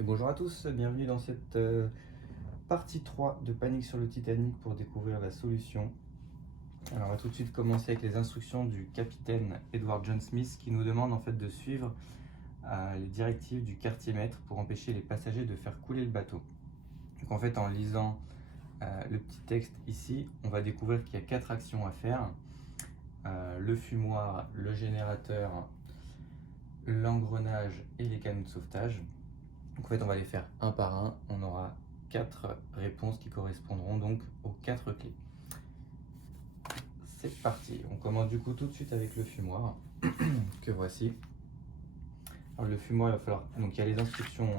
Et bonjour à tous, bienvenue dans cette partie 3 de Panique sur le Titanic pour découvrir la solution. Alors on va tout de suite commencer avec les instructions du capitaine Edward John Smith qui nous demande en fait de suivre les directives du quartier-maître pour empêcher les passagers de faire couler le bateau. Donc en fait en lisant le petit texte ici, on va découvrir qu'il y a 4 actions à faire. Le fumoir, le générateur, l'engrenage et les canaux de sauvetage. Donc en fait on va les faire un par un, on aura 4 réponses qui correspondront donc aux 4 clés. C'est parti, on commence du coup tout de suite avec le fumoir que voici. Alors le fumoir, il va falloir, donc il y a les instructions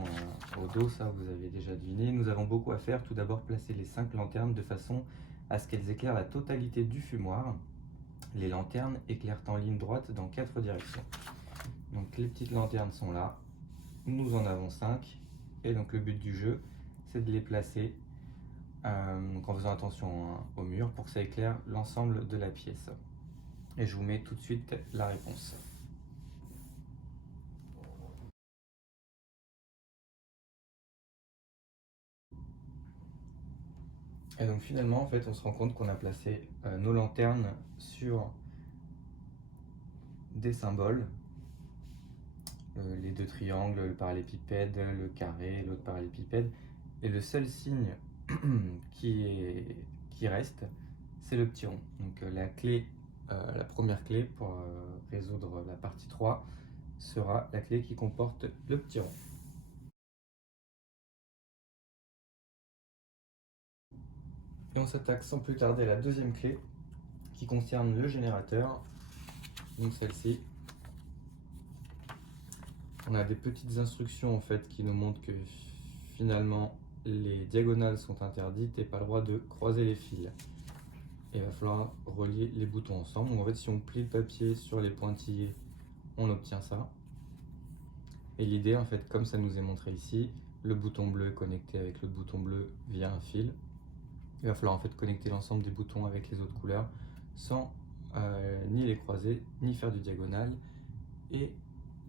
au dos, ça vous avez déjà deviné. Nous avons beaucoup à faire. Tout d'abord placer les 5 lanternes de façon à ce qu'elles éclairent la totalité du fumoir. Les lanternes éclairent en ligne droite dans 4 directions. Donc les petites lanternes sont là, nous en avons 5 et donc le but du jeu c'est de les placer donc en faisant attention au mur pour que ça éclaire l'ensemble de la pièce. Et je vous mets tout de suite la réponse. Et donc finalement en fait on se rend compte qu'on a placé nos lanternes sur des symboles, les deux triangles, le parallépipède, le carré, l'autre parallépipède, et le seul signe qui reste c'est le petit rond. Donc la première clé pour résoudre la partie 3 sera la clé qui comporte le petit rond. Et on s'attaque sans plus tarder à la deuxième clé qui concerne le générateur, donc celle-ci. On a des petites instructions en fait qui nous montrent que finalement les diagonales sont interdites et pas le droit de croiser les fils. Et il va falloir relier les boutons ensemble. Donc en fait si on plie le papier sur les pointillés, on obtient ça. Et l'idée en fait, comme ça nous est montré ici, le bouton bleu est connecté avec le bouton bleu via un fil. Il va falloir en fait connecter l'ensemble des boutons avec les autres couleurs sans ni les croiser ni faire du diagonal. Et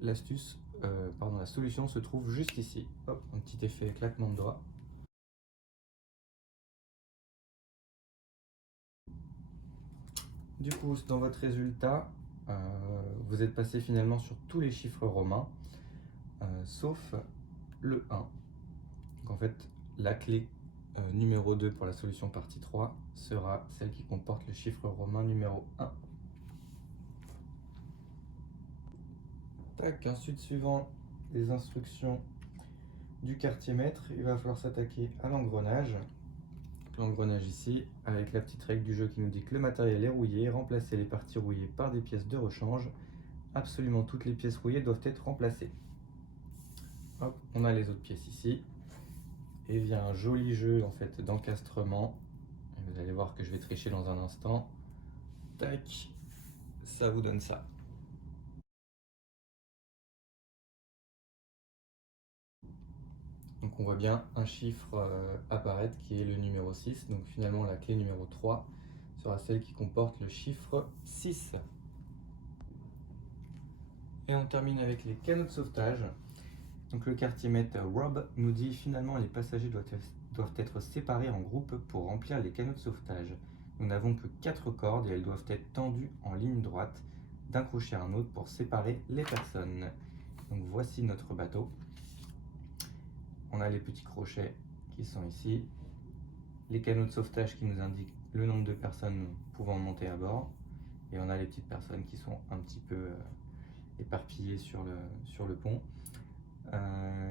la solution se trouve juste ici. Hop, un petit effet claquement de doigts. Du coup, dans votre résultat, vous êtes passé finalement sur tous les chiffres romains, sauf le 1. Donc en fait, la clé numéro 2 pour la solution partie 3 sera celle qui comporte le chiffre romain numéro 1. Tac, ensuite suivant les instructions du quartier maître, il va falloir s'attaquer à l'engrenage. L'engrenage ici, avec la petite règle du jeu qui nous dit que le matériel est rouillé, remplacer les parties rouillées par des pièces de rechange. Absolument toutes les pièces rouillées doivent être remplacées. Hop, on a les autres pièces ici. Et vient un joli jeu en fait d'encastrement. Vous allez voir que je vais tricher dans un instant. Tac, ça vous donne ça. Donc on voit bien un chiffre apparaître qui est le numéro 6. Donc finalement la clé numéro 3 sera celle qui comporte le chiffre 6. Et on termine avec les canaux de sauvetage. Donc le quartier maître Rob nous dit finalement les passagers doivent être séparés en groupes pour remplir les canaux de sauvetage. Nous n'avons que 4 cordes et elles doivent être tendues en ligne droite d'un crochet à un autre pour séparer les personnes. Donc voici notre bateau. On a les petits crochets qui sont ici, les canaux de sauvetage qui nous indiquent le nombre de personnes pouvant monter à bord, et on a les petites personnes qui sont un petit peu éparpillées sur le pont.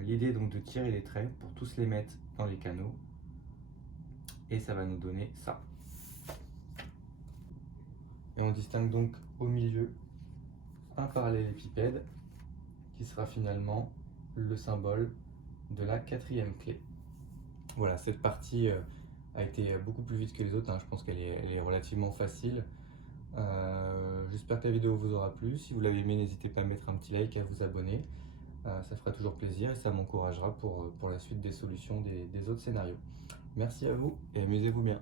L'idée est donc de tirer les traits pour tous les mettre dans les canaux, et ça va nous donner ça. Et on distingue donc au milieu un parallélépipède qui sera finalement le symbole de la 4e clé. Voilà, cette partie a été beaucoup plus vite que les autres, hein. Je pense qu'elle est relativement facile. J'espère que la vidéo vous aura plu. Si vous l'avez aimé, n'hésitez pas à mettre un petit like et à vous abonner. Ça fera toujours plaisir et ça m'encouragera pour la suite des solutions des autres scénarios. Merci à vous et amusez-vous bien.